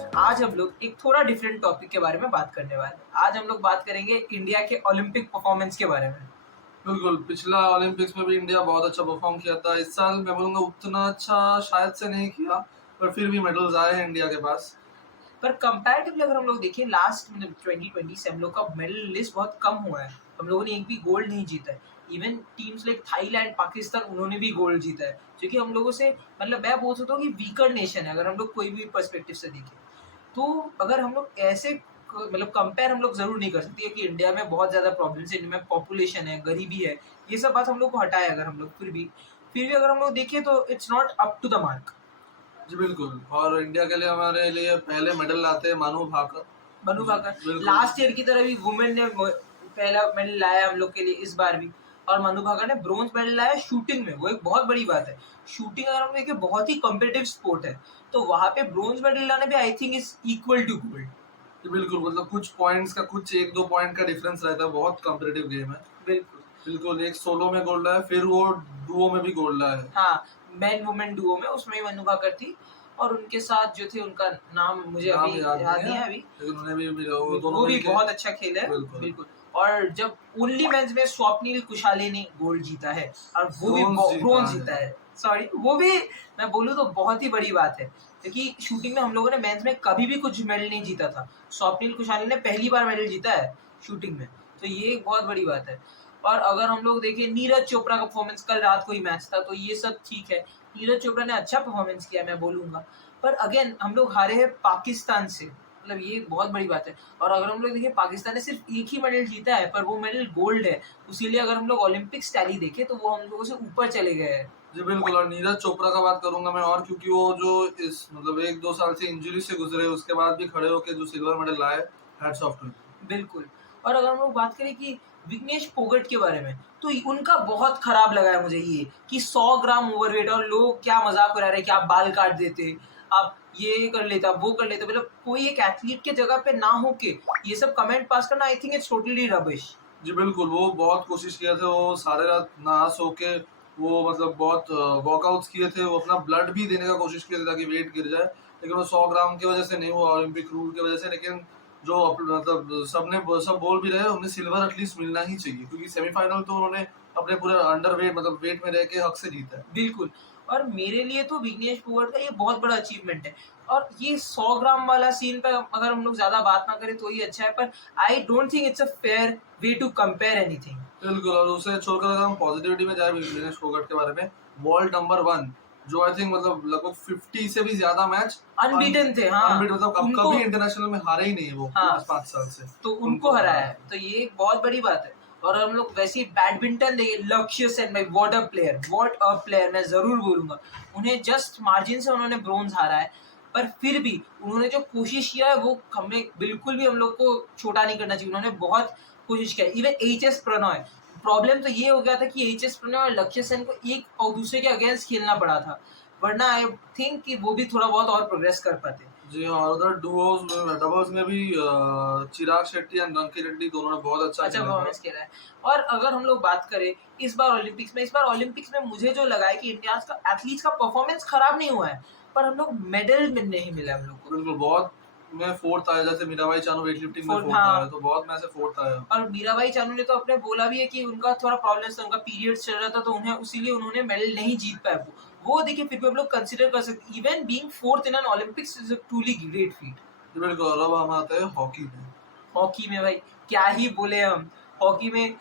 आज हम लोग एक थोड़ा डिफरेंट टॉपिक के बारे में बात करने वाले हैं। आज हम लोग बात करेंगे इंडिया के ओलंपिक परफॉर्मेंस के बारे में। बिल्कुल, पिछला ओलंपिक्स में भी इंडिया बहुत अच्छा परफ़ॉर्म किया था। इस साल मैं बोलूँगा उतना अच्छा शायद से नहीं किया, पर फिर भी मेडल्स आए हैं इंडिया के पास। पर कंपैरेटिवली अगर हम लोग देखें लास्ट मतलब 2020 से हम लोग का मेडल लिस्ट बहुत कम हुआ है। हम लोगों ने एक भी गोल्ड नहीं जीता है। Even teams like Thailand, Pakistan उन्होंने भी गोल्ड जीता है। क्योंकि हम लोगों से मतलब मैं बोल सकता हूँ कि वीकर नेशन है अगर हम लोग कोई भी पर्सपेक्टिव से देखें। तो अगर हम लोग ऐसे मतलब कंपेयर हम लोग ज़रूर नहीं कर सकते कि इंडिया में बहुत ज़्यादा प्रॉब्लम्स है, इंडिया में पॉपुलेशन है, गरीबी है, ये सब बात हम लोग को हटाए अगर हम लोग फिर भी अगर हम लोग देखें तो it's not up to the mark. जी, बिल्कुल। और इंडिया के लिए हमारे लिए पहले मेडल लाते हैं मानु भाकर। मनु जी, भाकर बिल्कुल। लास्ट ईयर की तरह भी वुमेन ने पहला मेडल लाया हम लोग के लिए इस बार भी। और मनु भाकर ने ब्रोंज मेडल लाया शूटिंग में, वो एक बहुत बड़ी बात है। शूटिंग अगर हम देखें बहुत ही कॉम्पिटिटिव स्पोर्ट है, तो वहाँ पे ब्रोंज मेडल लाना भी I think is equal to gold. जी, बिल्कुल, मतलब कुछ पॉइंट्स का कुछ 1-2 पॉइंट का डिफरेंस रहता है, बहुत कॉम्पिटिटिव गेम है। बिल्कुल। बिल्कुल, एक सोलो में गोल्ड लाया, फिर वो डुओ में भी गोल्ड लाया है। हाँ, मेन वुमेन डुओ में उसमें ही मनु भाकर थी और उनके साथ जो थे उनका नाम मुझे नाम अभी याद याद नहीं नहीं है, है अभी। लेकिन उन्हें भी वो दोनों वो भी मिलके बहुत अच्छा खेला है। बिल्कुल, बिल्कुल। और जब ओनली मेंस में स्वप्निल कुशाली ने गोल्ड जीता है और वो भी ब्रोंज़ जीता ब्रोंज जीता है। है, सॉरी वो भी मैं बोलूँ तो बहुत ही बड़ी बात है। क्योंकि शूटिंग में हम लोगों ने मेंस में कभी भी कुछ मेडल नहीं जीता था। स्वप्निल कुशाली ने पहली बार मेडल जीता है शूटिंग में, तो ये एक बहुत बड़ी बात है। और अगर हम लोग देखें नीरज चोपड़ा का परफॉर्मेंस, कल रात को ही मैच था, तो ये सब ठीक है। नीरज चोपड़ा ने अच्छा परफॉर्मेंस किया मैं बोलूँगा। पर अगेन हम लोग हारे हैं पाकिस्तान से, मतलब ये बहुत बड़ी बात है। और अगर हम लोग देखें पाकिस्तान ने सिर्फ एक ही मेडल जीता है, पर वो मेडल गोल्ड है। इसीलिए अगर हम लोग ओलंपिक्स टैली देखें तो वो हम लोगों से ऊपर चले गए हैं। जी, बिल्कुल। और नीरज चोपड़ा का बात करूँगा मैं, और क्योंकि वो जो इस मतलब 1-2 साल से इंजरी से गुज़रे, उसके बाद भी खड़े होके जो सिल्वर मेडल लाए, हैट्स ऑफ टू हिम। बिल्कुल। और अगर हम लोग बात करें कि विघ्नेश फोगट के बारे में, तो उनका बहुत खराब लगा है मुझे ये कि 100 ग्राम ओवरवेट और लोग क्या मज़ाक उड़ा रहे हैं कि आप बाल काट देते, आप ये कर लेते, आप वो कर लेते। मतलब कोई एक एथलीट के जगह पे ना होके ये सब कमेंट पास करना I think it's totally rubbish. जी, बिल्कुल, वो बहुत कोशिश किए थे, वो सारे रात नहा सो के वो मतलब बहुत वर्कआउट्स किए थे, वो अपना ब्लड भी देने का कोशिश किए थे ताकि वेट गिर जाए, लेकिन वो 100 ग्राम की वजह से नहीं हुआ, ओलंपिक रूल की वजह से। लेकिन जो मतलब सब बोल भी रहे हैं, उन्हें सिल्वर एटलीस्ट मिलना ही चाहिए, क्योंकि सेमीफाइनल तो उन्होंने अपने पूरे अंडर वेट मतलब वेट में रह के हक से जीता है। बिल्कुल। और मेरे लिए तो विघ्नेश फोगाट का ये बहुत बड़ा अचीवमेंट है। और ये 100 ग्राम वाला सीन पे अगर हम लोग ज़्यादा बात ना करें तो ही अच्छा है, पर I don't think it's a fair way to compare anything. बिल्कुल। और उसे छोड़कर अगर हम पॉजिटिविटी में जाए विनेश फोगाट के बारे में, वर्ल्ड नंबर 1 जो आई थिंक मतलब लगभग 50 से भी ज़्यादा मैच अनबीटन थे, हाँ। अनबीट मतलब उनको कभी इंटरनेशनल में हारे ही नहीं है वो हाँ, लास्ट 5 साल से। तो उनको उनको हराया हराया है, है। तो ये एक बहुत बड़ी बात है। और हम लोग वैसे ही बैडमिंटन देखिए, लक्ष्य सेन भाई व्हाट अ प्लेयर मैं ज़रूर बोलूँगा। उन्हें जस्ट मार्जिन से उन्होंने ब्रोंज़ हारा है, पर फिर भी उन्होंने जो कोशिश किया है वो हमें बिल्कुल भी हम लोग को छोटा नहीं करना चाहिए। उन्होंने बहुत कोशिश किया है। इवन एचएस प्रणॉय, प्रॉब्लम तो ये हो गया था कि एचएस प्रणॉय और लक्ष्य सेन को एक और दूसरे के अगेंस्ट खेलना पड़ा था, वरना आई थिंक कि वो भी थोड़ा बहुत और प्रोग्रेस कर पाते। जी हाँ, और उधर डुओज़ में डबल्स में भी चिराग शेट्टी एंड रंकी रेड्डी दोनों ने बहुत अच्छा अच्छा खेला था। परफॉर्मेंस खेला है। और अगर हम लोग बात करें इस बार ओलंपिक्स में मुझे जो लगा है कि इंडिया का एथलीट्स का परफॉर्मेंस खराब नहीं हुआ है, पर हम लोग मेडल में नहीं मिला हम लोग को। बिल्कुल, बहुत में 4th आया, जैसे मीराबाई चानू वेट लिफ्टिंग में 4th हाँ। आया, तो बहुत में से 4th आया। और मीराबाई चानू ने तो अपने बोला भी है कि उनका थोड़ा प्रॉब्लम था, उनका पीरियड्स चल रहा था, तो इसीलिए उन्होंने मेडल नहीं जीत पाए। वो देखिए फिर भी हम लोग कंसिडर कर सकते, even being fourth in an Olympics is a truly great feat. जी, बिल्कुल। और अब हम आते हैं हॉकी में। हॉकी में भाई क्या ही बोले हम। हॉकी में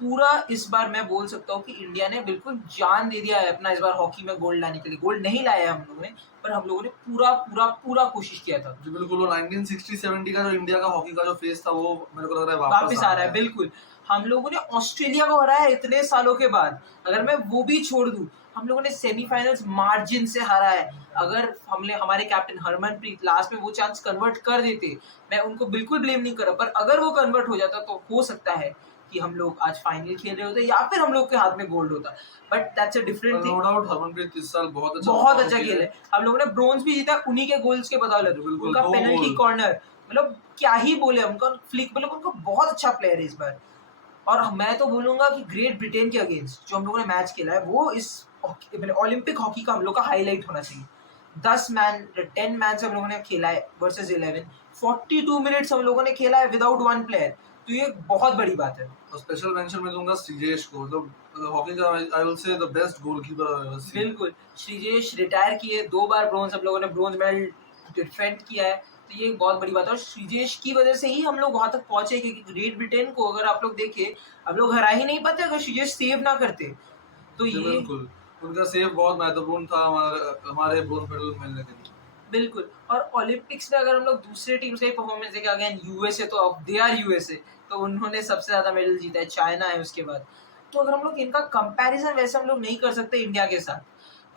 पूरा इस बार मैं बोल सकता हूँ कि इंडिया ने बिल्कुल जान दे दिया है अपना इस बार हॉकी में गोल्ड लाने के लिए। गोल्ड नहीं लाया हम लोगों ने, पर हम लोगों ने पूरा पूरा पूरा कोशिश किया था। जी, बिल्कुल। वो 1960-70 का जो इंडिया का हॉकी का जो फेज़ था, वो मेरे को लग रहा है वापस वापस आ आ रहा है गया है। बिल्कुल। हम लोगों ने ऑस्ट्रेलिया को हराया इतने सालों के बाद। अगर मैं वो भी छोड़ दूं, हम लोगों ने सेमीफाइनल्स मार्जिन से हारा है। अगर हमने हमारे कैप्टन हरमनप्रीत लास्ट में वो चांस कन्वर्ट कर देते, मैं उनको बिल्कुल ब्लेम नहीं कर रहा, पर अगर वो कन्वर्ट हो जाता तो हो सकता है कि हम लोग आज फाइनल खेल रहे होते या फिर हम लोग के हाथ में गोल्ड होता। But that's a different know thing. Doubt Harmanpreet इस साल बहुत अच्छा बहुत परफॉर्म अच्छा किया खेल है। है। हम लोगों ने ब्रोंज भी जीता उन्हीं के गोल्स के बदौलत। जी, बिल्कुल, उनका 2 पेनल्टी गोल। कॉर्नर, मतलब क्या ही बोले, उनका फ्लिक, मतलब उनका बहुत अच्छा प्लेयर है इस बार। और मैं तो बोलूंगा कि ग्रेट ब्रिटेन के अगेंस्ट जो हम लोगों ने मैच खेला है, वो इस मतलब ओलंपिक हॉकी का हम लोग का हाईलाइट होना चाहिए। 10 मैन 10 मैन से हम लोगों ने खेला है वर्सेस 11, 42 मिनट्स हम लोगों ने खेला है विदाउट वन प्लेयर, तो ये बहुत बड़ी बात है। और स्पेशल मेंशन मैं दूंगा श्रीजेश को, मतलब हॉकी का I will say the best goalkeeper I have seen. बिल्कुल, श्रीजेश रिटायर किए, 2 बार ब्रोंज हम लोगों ने ब्रोंज मेडल डिफेंड किया है, तो ये बहुत बड़ी बात है। और श्रीजेश की वजह से ही हम लोग वहां तक पहुंचे, क्योंकि ग्रेट ब्रिटेन को अगर आप लोग देखे, हम लोग हरा ही नहीं पाते अगर श्रीजेश सेव ना करते। तो जी ये बिल्कुल, उनका सेव बहुत महत्वपूर्ण था हमारे ब्रोंज मेडल मिलने के लिए। बिल्कुल। और ओलंपिक्स में अगर हम लोग दूसरे टीम्स का परफॉर्मेंस देखें, अगेन यूएसए, तो अब दे आर यूएसए, तो उन्होंने सबसे ज्यादा मेडल जीता है, चाइना है उसके बाद। तो अगर हम लोग इनका कंपैरिजन वैसे हम लोग नहीं कर सकते इंडिया के साथ,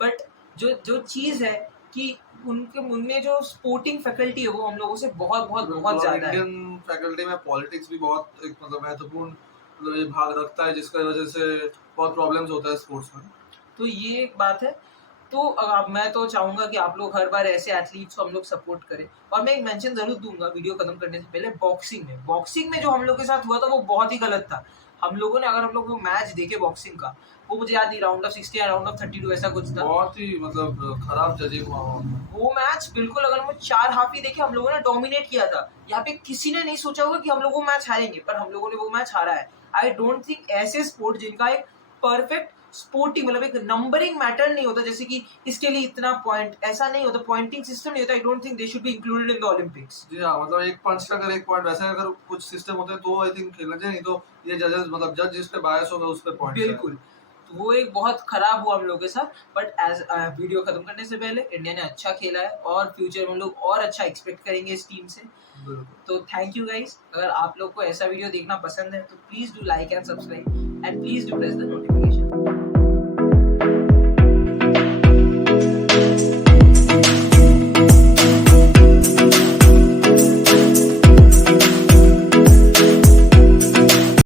बट जो जो चीज है कि उनके उनमें जो स्पोर्टिंग फैकल्टी है वो हम लोगों से बहुत बहुत बहुत ज्यादा है। इंडियन फैकल्टी में पॉलिटिक्स भी बहुत एक मतलब महत्वपूर्ण मतलब ये भाग रखता है, जिसकी वजह से बहुत प्रॉब्लम्स होता है स्पोर्ट्स में। तो ये एक बात है। तो अब मैं तो चाहूंगा कि आप लोग हर बार ऐसे एथलीट्स को हम लोग सपोर्ट करें। और मैं एक मेंशन जरूर दूंगा वीडियो खत्म करने से पहले, बॉक्सिंग में जो हम लोग के साथ हुआ था वो बहुत ही गलत था। हम लोगों ने, अगर हम लोग वो मैच देखे बॉक्सिंग का, वो मुझे याद नहीं, राउंड ऑफ 60 या राउंड ऑफ 32 ऐसा कुछ था। बहुत ही मतलब खराब जजिंग हुआ वो मैच बिल्कुल, अगर हम 4 हाफ ही देखे, हम लोगों ने डोमिनेट किया था। यहाँ पे किसी ने नहीं सोचा होगा कि हम लोग वो मैच हारेंगे, पर हम लोगों ने वो मैच हारा है। आई डोंट थिंक ऐसे स्पोर्ट जिनका एक परफेक्ट स्पोर्टिंग मतलब एक नंबरिंग मैटर नहीं होता, जैसे कि इसके लिए इतना पॉइंट, ऐसा नहीं होता, पॉइंटिंग सिस्टम नहीं होता। I don't think they should be included in the Olympics. जी हाँ, मतलब एक पंच का अगर एक पॉइंट वैसे अगर कुछ सिस्टम होते हैं तो आई थिंक खेलना चाहिए, नहीं तो ये जजेस मतलब जज जिस पे बायस होगा उस पे पॉइंट। बिल्कुल, तो वो एक बहुत खराब हुआ हम लोगों के साथ। बट एज वीडियो खत्म करने से पहले, इंडिया ने अच्छा खेला है और फ्यूचर में हम लोग और अच्छा एक्सपेक्ट करेंगे इस टीम से। तो थैंक यू गाइस। अगर आप लोग को ऐसा वीडियो देखना पसंद है तो please do like and subscribe, and please do press the notification.